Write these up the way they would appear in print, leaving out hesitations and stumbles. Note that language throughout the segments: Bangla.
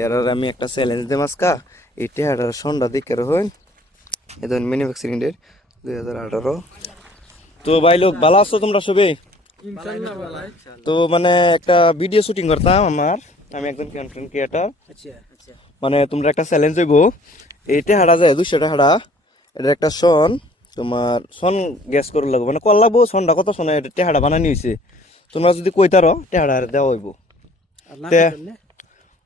এর আমি একটা চ্যালেঞ্জ দিম আজকা এটা একটা সন্ধ্যা দিকের হইন এটা ম্যানুফ্যাকচারিং ডেট 2018। তো ভাই লোক ভালো আছো তোমরা সবাই? তো মানে একটা ভিডিও শুটিং করতাম আমি একজন কন্টেন্ট ক্রিয়েটর। মানে তোমরা একটা চ্যালেঞ্জ হইব এইটা হারা যায় 200 টাকা এটা একটা সন তোমার সন গ্যাস করে লাগবে মানে কল লাগবো সনটা কত সনে এটা টেহাড়া বানানি হয়েছে তোমরা যদি কইতারো টেহাড়া দেওয়া হইব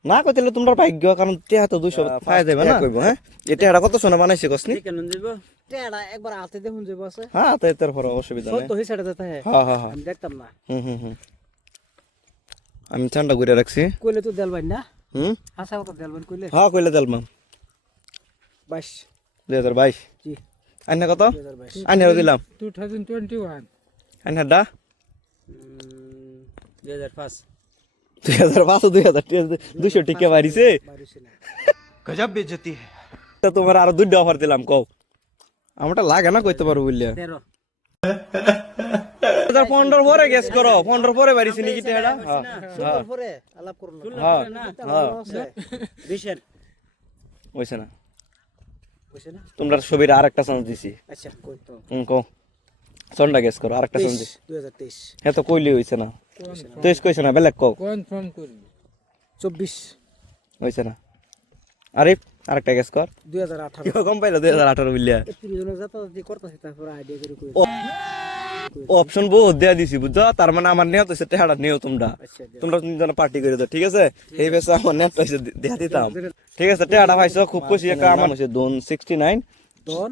না কইতালে তোমরা ভাগ্য কারণ টেহা তো 200 পাওয়া যাবে না কইব। হ্যাঁ এই টেহাড়া কত সনে বানাইছে কসনি টেড়া একবার হাতে দেখুন যাবো আছে হ্যাঁ তাই তার পর অসুবিধা নাই তো হিসাবে যেতে হয়। হ্যাঁ হ্যাঁ হ্যাঁ আমি দেখতাম না আমি ঠান্ডা করে রাখছি কইলে তো দেলবাই না হাসা কথা দেলবাই কইলে হ্যাঁ কইলে দেলমাম 22 2022 জি আইনা কত 2022 আইনারও দিলাম 2021 আইনারটা 2005 200 টিকা বাড়িছে गजब बेइज्जती है। তা তোমার আরো 2টা অফার দিলাম কও আমারটা লাগে না কইতে পারবো বললে 2015 পরে গেস করো 15 পরে বাড়িছে নাকি টেড়া হ্যাঁ হ্যাঁ পরে আলাপ করুন হ্যাঁ হ্যাঁ 20 এর হইছে না বুঝছ না তোমরা সবির আরেকটা চান্স দিছি আচ্ছা কই তো কও সন্ডা গেস করো আরেকটা চান্স দিছি 2023 হ্যাঁ তো কইলি হইছে না তুইস কইছ না বেলেগ কও কনফার্ম করবি 24 হইছে না আরে আরেকটা গেস কর 2018 কি কম পাইলো 2018 বললিয়া তিনজন যাতা দি করতেছে তারপর আইডিয়া করে কই অপশন বহুত দেয়া দিছি বুঝছো তার মানে আমার নিয়ত হইছে টেহাড়া নিও তোমরা আচ্ছা তোমরা তিনজন পার্টি করে দাও ঠিক আছে এই বেসে আমার নেট হইছে দেয়া দিতাম ঠিক আছে টেহাড়া পাইছো খুব খুশি একটা আমার হইছে ডন 69 ডন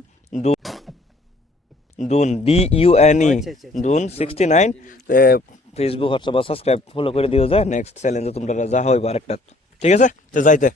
ডুন DUNE আচ্ছা। ডুন 69 তে ফেসবুক হোয়াটসঅ্যাপ সাবস্ক্রাইব ফলো করে দিও যায় নেক্সট চ্যালেঞ্জে তোমরা যা হইবা আরেকটা ঠিক আছে তো যাইতে